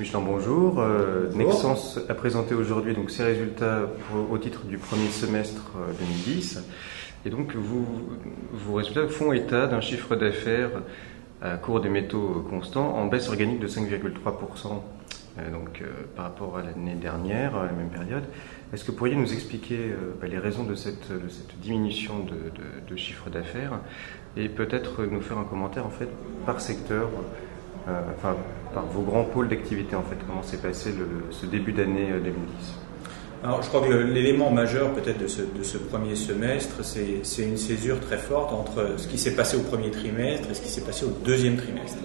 Michelin, bonjour. Bonjour. Nexans a présenté aujourd'hui donc ses résultats au titre du premier semestre 2010. Et donc vos résultats font état d'un chiffre d'affaires à cours des métaux constants en baisse organique de 5,3% par rapport à l'année dernière, à la même période. Est-ce que vous pourriez nous expliquer les raisons de cette diminution de chiffre d'affaires et peut-être nous faire un commentaire en fait par secteur, par vos grands pôles d'activité en fait, comment s'est passé ce début d'année 2010? Alors, je crois que l'élément majeur peut-être de ce premier semestre, c'est une césure très forte entre ce qui s'est passé au premier trimestre et ce qui s'est passé au deuxième trimestre.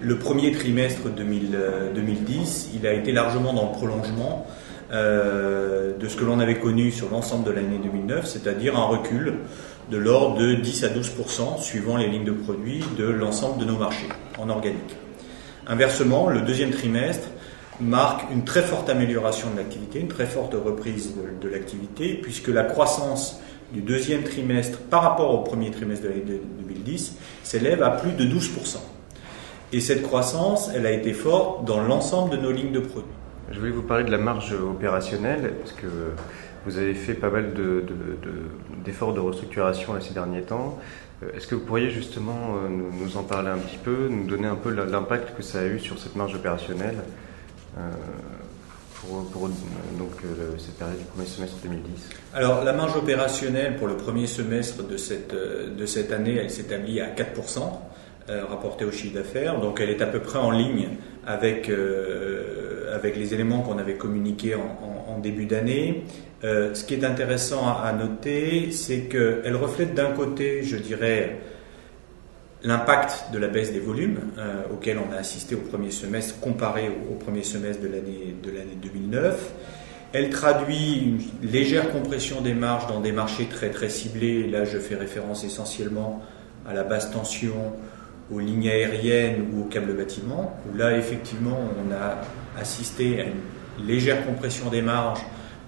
Le premier trimestre 2010, il a été largement dans le prolongement de ce que l'on avait connu sur l'ensemble de l'année 2009, c'est-à-dire un recul de l'ordre de 10 à 12% suivant les lignes de produits de l'ensemble de nos marchés en organique. Inversement, le deuxième trimestre marque une très forte amélioration de l'activité, une très forte reprise de l'activité, puisque la croissance du deuxième trimestre par rapport au premier trimestre de l'année 2010 s'élève à plus de 12%. Et cette croissance, elle a été forte dans l'ensemble de nos lignes de produits. Je voulais vous parler de la marge opérationnelle, parce que vous avez fait pas mal d'efforts de restructuration ces derniers temps. Est-ce que vous pourriez justement nous en parler un petit peu, nous donner un peu l'impact que ça a eu sur cette marge opérationnelle cette période du premier semestre 2010? Alors, la marge opérationnelle pour le premier semestre de cette année, elle s'établit à 4%, rapportée au chiffre d'affaires. Donc, elle est à peu près en ligne avec les éléments qu'on avait communiqués en début d'année. Ce qui est intéressant à noter, c'est qu'elle reflète d'un côté, je dirais, l'impact de la baisse des volumes auquel on a assisté au premier semestre comparé au premier semestre de l'année 2009. Elle traduit une légère compression des marges dans des marchés très très ciblés. Là, je fais référence essentiellement à la basse tension, aux lignes aériennes ou aux câbles bâtiments, où là, effectivement, on a assisté à une légère compression des marges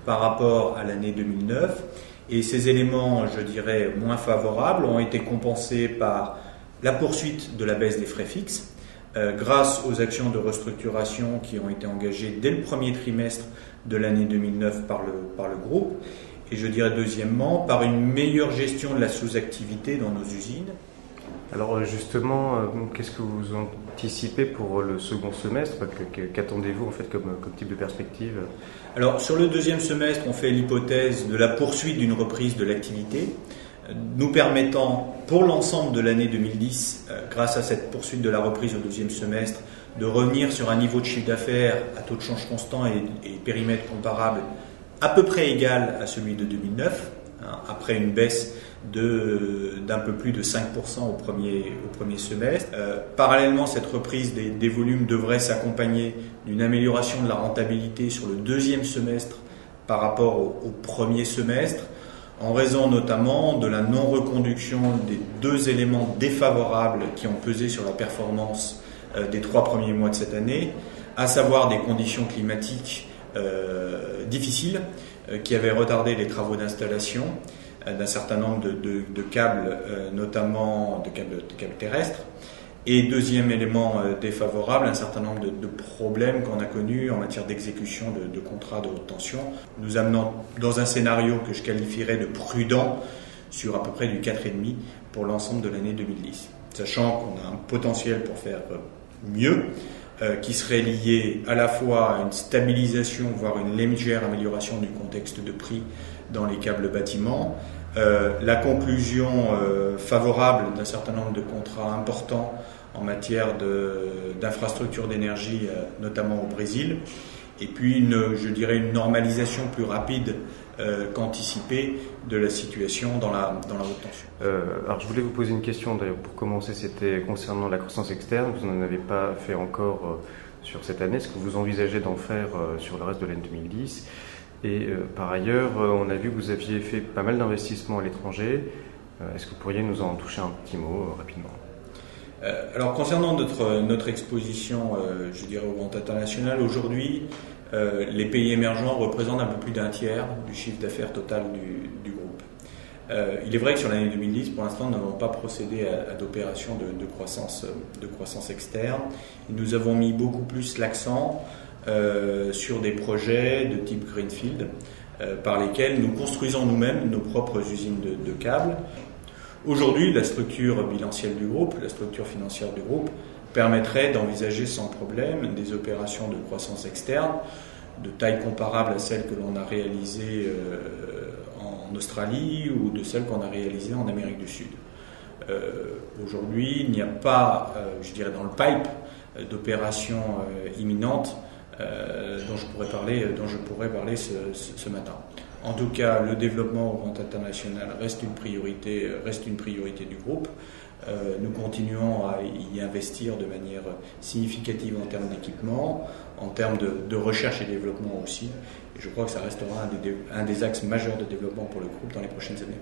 par rapport à l'année 2009. Et ces éléments, je dirais, moins favorables ont été compensés par la poursuite de la baisse des frais fixes, grâce aux actions de restructuration qui ont été engagées dès le premier trimestre de l'année 2009 par le groupe. Et je dirais deuxièmement, par une meilleure gestion de la sous-activité dans nos usines. Alors justement, qu'est-ce que vous anticipez pour le second semestre? Qu'attendez-vous en fait comme type de perspective? Alors sur le deuxième semestre, on fait l'hypothèse de la poursuite d'une reprise de l'activité, nous permettant pour l'ensemble de l'année 2010, grâce à cette poursuite de la reprise au deuxième semestre, de revenir sur un niveau de chiffre d'affaires à taux de change constant et périmètre comparable à peu près égal à celui de 2009, après une baisse d'un peu plus de 5% au premier semestre. Parallèlement, cette reprise des volumes devrait s'accompagner d'une amélioration de la rentabilité sur le deuxième semestre par rapport au premier semestre, en raison notamment de la non-reconduction des deux éléments défavorables qui ont pesé sur la performance des 3 premiers mois de cette année, à savoir des conditions climatiques difficiles qui avaient retardé les travaux d'installation d'un certain nombre de câbles, notamment de câbles terrestres. Et deuxième élément défavorable, un certain nombre de problèmes qu'on a connus en matière d'exécution de contrats de haute tension, nous amenant dans un scénario que je qualifierais de prudent sur à peu près du 4,5 pour l'ensemble de l'année 2010. Sachant qu'on a un potentiel pour faire mieux, qui serait lié à la fois à une stabilisation, voire une légère amélioration du contexte de prix dans les câbles bâtiments, la conclusion favorable d'un certain nombre de contrats importants en matière d'infrastructures d'énergie, notamment au Brésil, et puis je dirais une normalisation plus rapide qu'anticipée de la situation dans la haute tension. Alors je voulais vous poser une question d'ailleurs pour commencer, c'était concernant la croissance externe. Vous n'en avez pas fait encore sur cette année. Est-ce que vous envisagez d'en faire sur le reste de l'année 2010? Et par ailleurs, on a vu que vous aviez fait pas mal d'investissements à l'étranger. Est-ce que vous pourriez nous en toucher un petit mot rapidement? Alors concernant notre exposition, je dirais au grand international, aujourd'hui, les pays émergents représentent un peu plus d'un tiers du chiffre d'affaires total du groupe. Il est vrai que sur l'année 2010, pour l'instant, nous n'avons pas procédé à d'opérations de croissance externe. Et nous avons mis beaucoup plus l'accent sur des projets de type Greenfield, par lesquels nous construisons nous-mêmes nos propres usines de câbles. Aujourd'hui, la structure bilancielle du groupe, la structure financière du groupe, permettrait d'envisager sans problème des opérations de croissance externe de taille comparable à celles que l'on a réalisées en Australie ou de celles qu'on a réalisées en Amérique du Sud. Aujourd'hui, il n'y a pas, je dirais, dans le pipe d'opérations imminentes dont je pourrais parler ce matin. En tout cas, le développement au grand international reste une priorité du groupe. Nous continuons à y investir de manière significative en termes d'équipement, en termes de recherche et développement aussi. Et je crois que ça restera un des axes majeurs de développement pour le groupe dans les prochaines années.